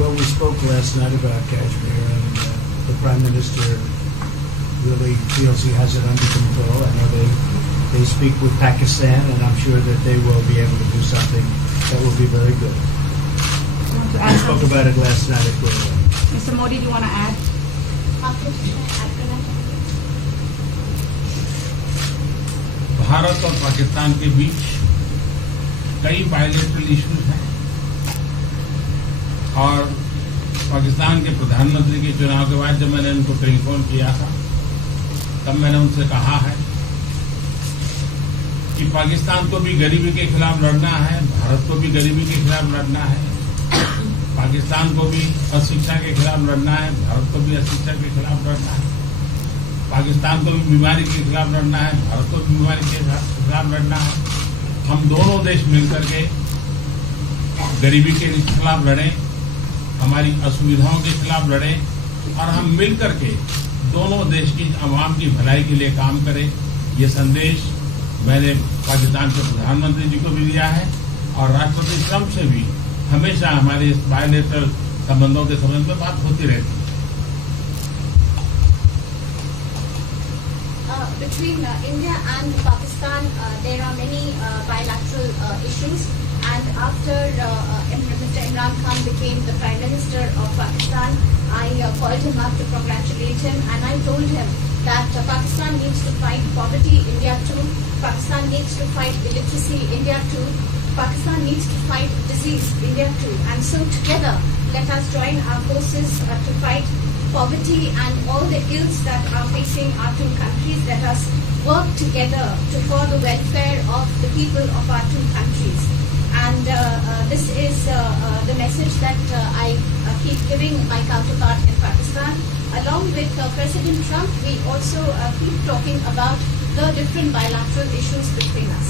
Well, we spoke last night about Kashmir, and the Prime Minister really feels he has it under control. I know they speak with Pakistan, and I'm sure that they will be able to do something that will be very good. We spoke about it last night at Guerrero. Mr. Modi, do you want to add? Bharat और पाकिस्तान के बीच कई bilateral issues हैं और पाकिस्तान के प्रधानमंत्री के चुनाव के बाद जब मैंने उनको टेलीफोन किया था तब मैंने उनसे कहा है कि पाकिस्तान को भी गरीबी के खिलाफ लड़ना है, भारत को भी गरीबी के खिलाफ लड़ना है, पाकिस्तान को भी अशिक्षा के खिलाफ लड़ना है, भारत को भी अशिक्षा के खिलाफ लड़ना है, पाकिस्तान को भी बीमारी के खिलाफ लड़ना है, भारत को भी बीमारी के खिलाफ लड़ना है। हम दोनों देश मिलकर के गरीबी के खिलाफ लड़ें, हमारी असुविधाओं के खिलाफ लड़ें और हम मिलकर के दोनों देश की आवाम की भलाई के लिए काम करें। ये संदेश मैंने पाकिस्तान के प्रधानमंत्री जी को भी दिया है और राष्ट्रपति ट्रंप से भी हमेशा हमारे इस बायलैटरल संबंधों के संबंध में बात होती रहती है। Between India and Pakistan, there are many bilateral issues. And after Mr. Imran Khan became the Prime Minister of Pakistan, I called him up to congratulate him, and I told him that Pakistan needs to fight poverty, India too. Pakistan needs to fight illiteracy, India too. Pakistan needs to fight disease, India too. And so together, let us join our forces to fight poverty and all the ills that are facing our two countries. Let us work together for the welfare of the people of our two countries. And this is the message that I keep giving my counterpart in Pakistan. Along with President Trump, we also keep talking about the different bilateral issues between us.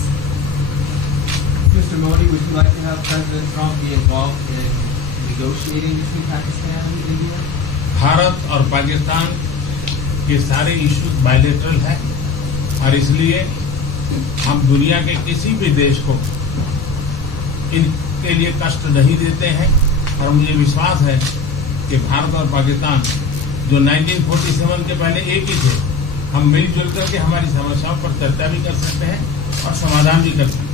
Mr. Modi, would you like to have President Trump be involved in negotiating between Pakistan and India? Bharat और पाकिस्तान के सारे issues bilateral हैं और इसलिए हम दुनिया के किसी भी देश को इनके लिए कष्ट नहीं देते हैं और मुझे विश्वास है कि भारत और पाकिस्तान जो 1947 के पहले एक ही थे, हम मिलजुल करके हमारी समस्याओं पर चर्चा भी कर सकते हैं और समाधान भी कर सकते हैं।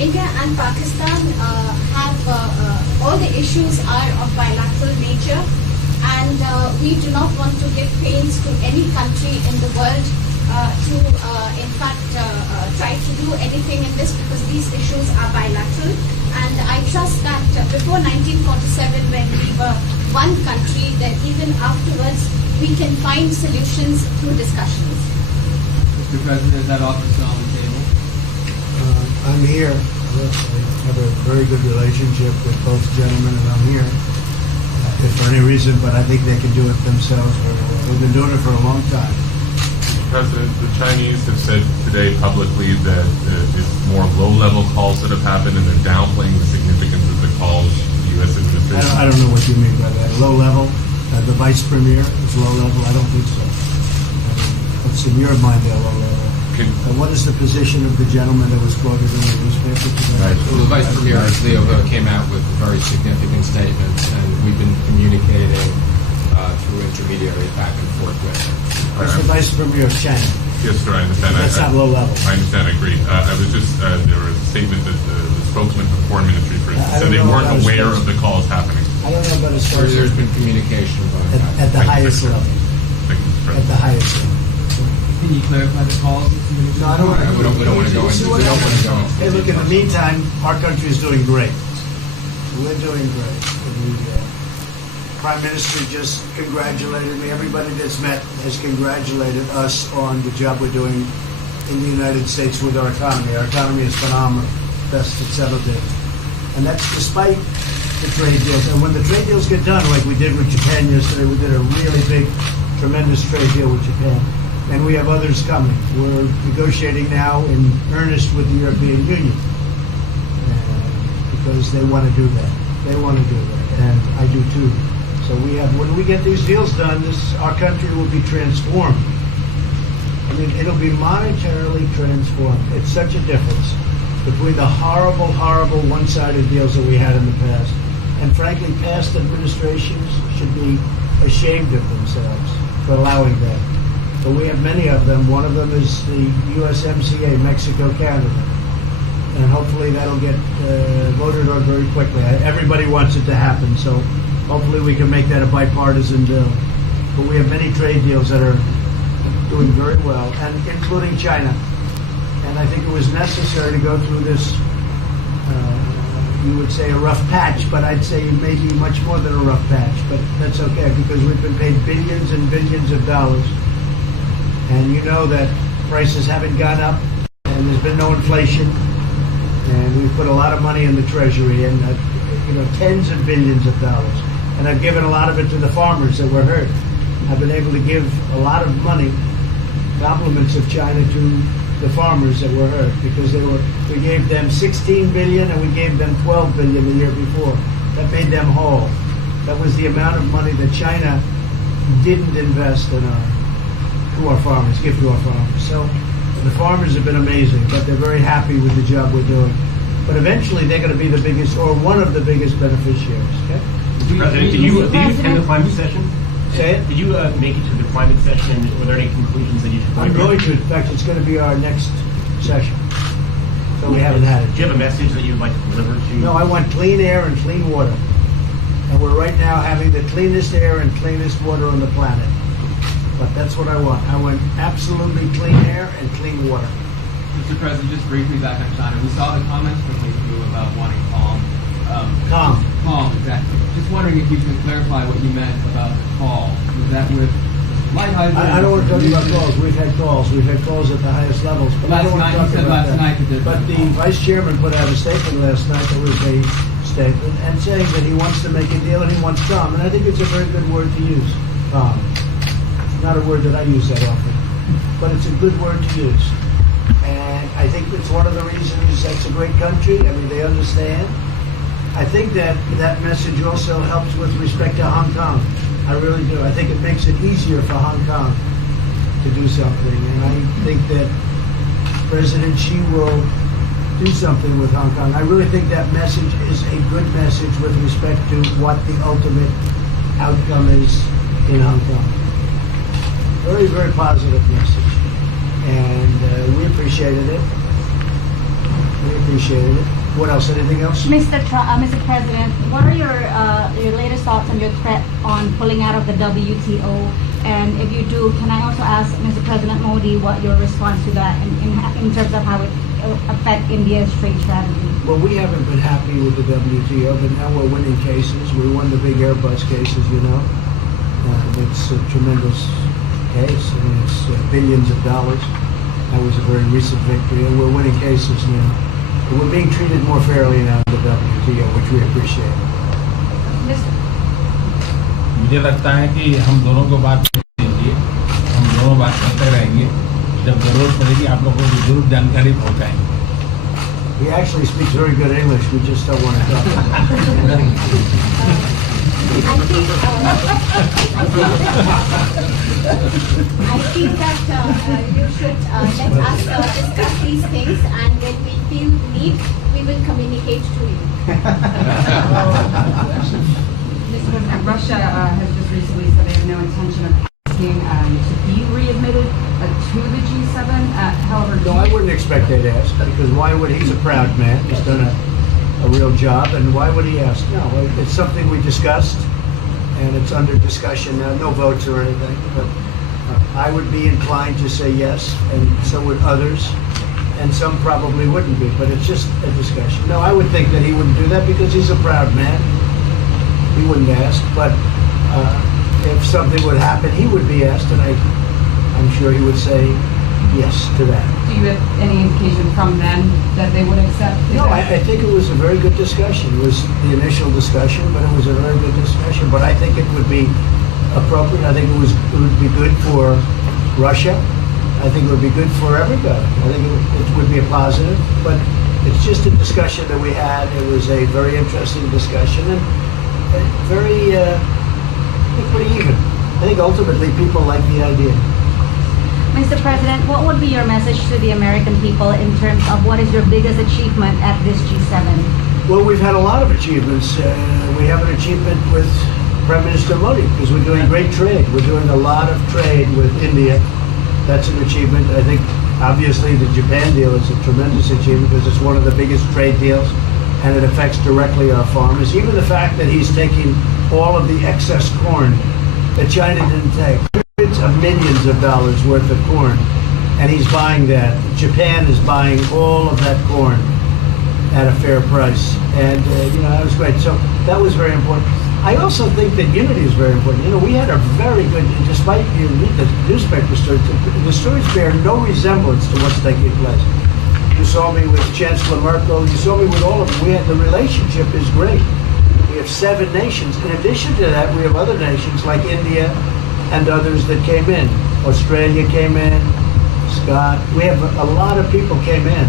India and Pakistan have all the issues are of bilateral nature, and we do not want to give pains to any country in the world to, in fact, try to do anything in this, because these issues are bilateral. And I trust that before 1947, when we were one country, that even afterwards we can find solutions through discussions. Mr. President, is that offer still on the table? I'm here. I have a very good relationship with both gentlemen, and I'm here if for any reason, but I think they can do it themselves very well. They've been doing it for a long time. President, the Chinese have said today publicly that it's more low-level calls that have happened, and they're downplaying the significance of the calls the U.S. administration. I don't know what you mean by that. Low level? The vice premier is low level? I don't think so. What's in your mind, they're low level? What is the position of the gentleman that was quoted in the newspaper today? Right. Well, the Vice Premier, Leo, came out with very significant statements, and we've been communicating through intermediaries back and forth with him. That's the Vice Premier of China. Yes, sir, I understand. That's not low level. I understand, I agree. I was just, there was a statement that the spokesman for the Foreign Ministry, for instance, said they weren't aware of the calls happening. I don't know about his There's been communication going on. at the highest level. Thank you, Mr. At President. the highest level. Can you clarify the calls? No, I don't want to. We don't want to go into. We don't want to go into. Hey, look, in the meantime, our country is doing great. We're doing great. The Prime Minister just congratulated me. Everybody that's met has congratulated us on the job we're doing in the United States with our economy. Our economy is phenomenal, best it's ever been. And that's despite the trade deals. And when the trade deals get done, like we did with Japan yesterday, we did a really big, tremendous trade deal with Japan. And we have others coming. We're negotiating now in earnest with the European Union because they want to do that. They want to do that, and I do too. So we have. When we get these deals done, our country will be transformed. I mean, it'll be monetarily transformed. It's such a difference. between the horrible, horrible one-sided deals that we had in the past. And frankly, past administrations should be ashamed of themselves for allowing that. But we have many of them. One of them is the USMCA, Mexico-Canada. And hopefully that'll get voted on very quickly. Everybody wants it to happen, so hopefully we can make that a bipartisan bill. But we have many trade deals that are doing very well, and including China. And I think it was necessary to go through this, you would say a rough patch, but I'd say maybe much more than a rough patch. But that's okay, because we've been paid billions and billions of dollars. And you know that prices haven't gone up, and there's been no inflation. And we've put a lot of money in the Treasury, and tens of billions of dollars. And I've given a lot of it to the farmers that were hurt. I've been able to give a lot of money, compliments of China, to the farmers that were hurt, because we gave them 16 billion and we gave them 12 billion the year before. That made them whole. That was the amount of money that China didn't invest in to our farmers, give to our farmers. So the farmers have been amazing, but they're very happy with the job we're doing. But eventually they're going to be the biggest, or one of the biggest beneficiaries. Okay? Mr. President, did you attend the climate session? Say it? Did you make it to the climate session? Were there any conclusions that you took away I'm from going it? to. In fact, it's going to be our next session. So we haven't had it. Do you have a message that you'd like to deliver to? No, I want clean air and clean water. And we're right now having the cleanest air and cleanest water on the planet. But that's what I want. I want absolutely clean air and clean water. Mr. President, just briefly back on China, we saw the comments from you about wanting calm. Calm. Calm, exactly. Just wondering if you could clarify what you meant about the call. Was that with light hydrant? I don't want to talk about calls. We've had calls. We've had calls at the highest levels. But I don't want to talk about that. But the vice chairman put out a statement last night that was a statement and saying that he wants to make a deal and he wants calm. And I think it's a very good word to use, calm. It's not a word that I use that often, but it's a good word to use. And I think it's one of the reasons that's a great country. I mean, they understand. I think that message also helps with respect to Hong Kong. I really do. I think it makes it easier for Hong Kong to do something. And I think that President Xi will do something with Hong Kong. I really think that message is a good message with respect to what the ultimate outcome is in Hong Kong. Very, very positive message. And we appreciated it. We appreciated it. What else? Anything else? Mr. President, what are your latest thoughts on your threat on pulling out of the WTO? And if you do, can I also ask Mr. President Modi what your response to that in terms of how it will affect India's trade strategy? Well, we haven't been happy with the WTO, but now we're winning cases. We won the big Airbus cases, you know. It's a tremendous case. I mean, it's billions of dollars. That was a very recent victory, and we're winning cases now. We're being treated more fairly now in the WTO, which we appreciate. मुझे लगता है कि हम दोनों को बात कीजिए, हम दोनों बात करते रहेंगे. जब जरूरत पड़ेगी आप लोगों को जरूर जानकारी पहुंचाएंगे. He actually speaks very good English. We just don't want to talk about it. I think that you should let us discuss these things, and when we feel need, we will communicate to you. Mr. President, Russia has just recently said they have no intention of asking to be readmitted to the G7. However, No, I wouldn't expect they'd ask, because why would he's a proud man. He's done a real job, and why would he ask? No, it's something we discussed, and it's under discussion now. No votes or anything, but I would be inclined to say yes, and so would others, and some probably wouldn't be, but it's just a discussion. No, I would think that he wouldn't do that because he's a proud man. He wouldn't ask, but if something would happen, he would be asked, and I'm sure he would say yes to that. do you have any indication from them that they would accept? No, I think it was a very good discussion. It was the initial discussion, but it was a very good discussion. But I think it would be appropriate. I think it would be good for Russia. I think it would be good for everybody. I think it would be a positive. But it's just a discussion that we had. It was a very interesting discussion and very even. I think ultimately people like the idea. Mr. President, what would be your message to the American people in terms of what is your biggest achievement at this G7? Well, we've had a lot of achievements. We have an achievement with Prime Minister Modi because we're doing great trade. We're doing a lot of trade with India. That's an achievement. I think, obviously, the Japan deal is a tremendous achievement because it's one of the biggest trade deals, and it affects directly our farmers. Even the fact that he's taking all of the excess corn that China didn't take, hundreds of millions of dollars worth of corn, and he's buying that. Japan is buying all of that corn at a fair price, and that was great. So that was very important. I also think that unity is very important. We had a very good, despite you read the newspaper stories, the stories bear no resemblance to what's taking place. You saw me with Chancellor Merkel. You saw me with all of them. The relationship is great. We have 7 nations. In addition to that, we have other nations like India and others that came in. Australia came in, Scott. We have a lot of people came in.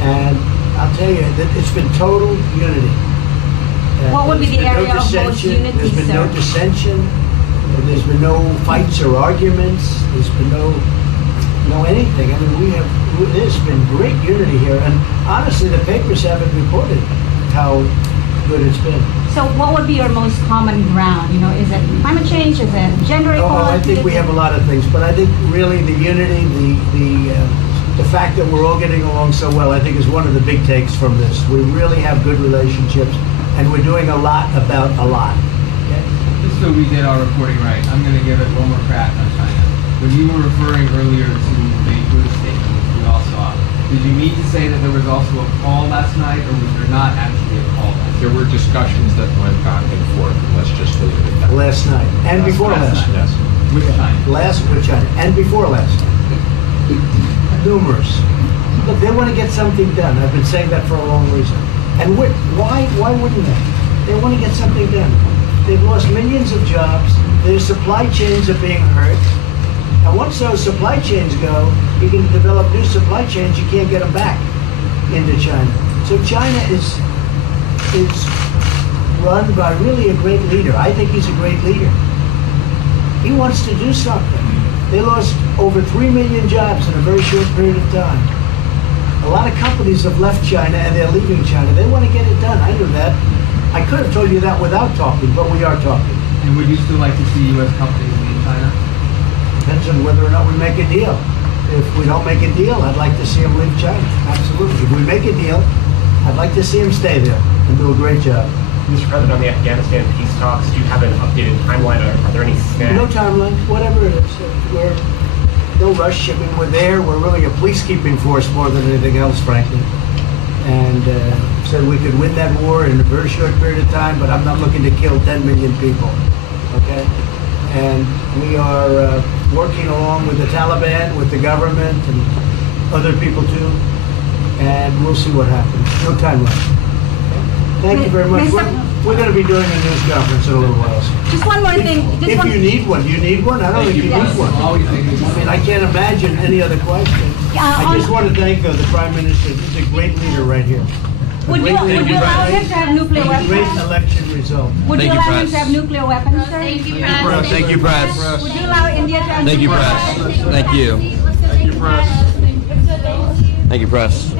And I'll tell you that it's been total unity. What would be the area of most unity, There's been no dissension. There's been no fights or arguments. There's been no anything. I mean, there's been great unity here. And honestly, the papers haven't reported how good it's been. So what would be your most common ground? Is it climate change? Is it gender equality? I think we have a lot of things, but I think really the unity, the fact that we're all getting along so well, I think is one of the big takes from this. We really have good relationships, and we're doing a lot about a lot. Okay? Just so we get our reporting right, I'm going to give it one more crack on China. When you were referring earlier to the Buddha statement, which we all saw, did you mean to say that there was also a call last night, or was there not actually a call last night? There were discussions that went back and forth, and let's just leave it at that. Last night, and before last night. Yes. With China? With China, and before last night. Numerous. Look, they want to get something done. I've been saying that for a long reason. And why wouldn't they? They want to get something done. They've lost millions of jobs. Their supply chains are being hurt. And once those supply chains go, you can develop new supply chains. You can't get them back into China. So China is run by really a great leader. I think he's a great leader. He wants to do something. They lost over 3 million jobs in a very short period of time. A lot of companies have left China and they're leaving China. They want to get it done. I knew that. I could have told you that without talking, but we are talking. And would you still like to see U.S. companies leave China? Depends on whether or not we make a deal. If we don't make a deal, I'd like to see them leave China. Absolutely. If we make a deal, I'd like to see them stay there and do a great job. Mr. President, on the Afghanistan peace talks, do you have an updated timeline? Are there any snags? No timeline, whatever it is. We're no rush. I mean, we're there. We're really a peacekeeping force more than anything else, frankly. And said we could win that war in a very short period of time, but I'm not looking to kill 10 million people. Okay? And we are working along with the Taliban, with the government, and other people too. And we'll see what happens. No timeline. Thank you very much. We're going to be doing a news conference in a little while. Just one more thing. If you need one, do you need one? I don't think you need one. I mean, I can't imagine any other question. I just want to thank the Prime Minister. He's a great leader right here. Would you allow him to have nuclear weapons? Great election result. Would you allow him to have nuclear weapons, sir? Thank you, Press. Thank you, Press. Would you allow India to have Thank you, nuclear Press. weapons? Thank you. Thank you, Press. Thank you, Press.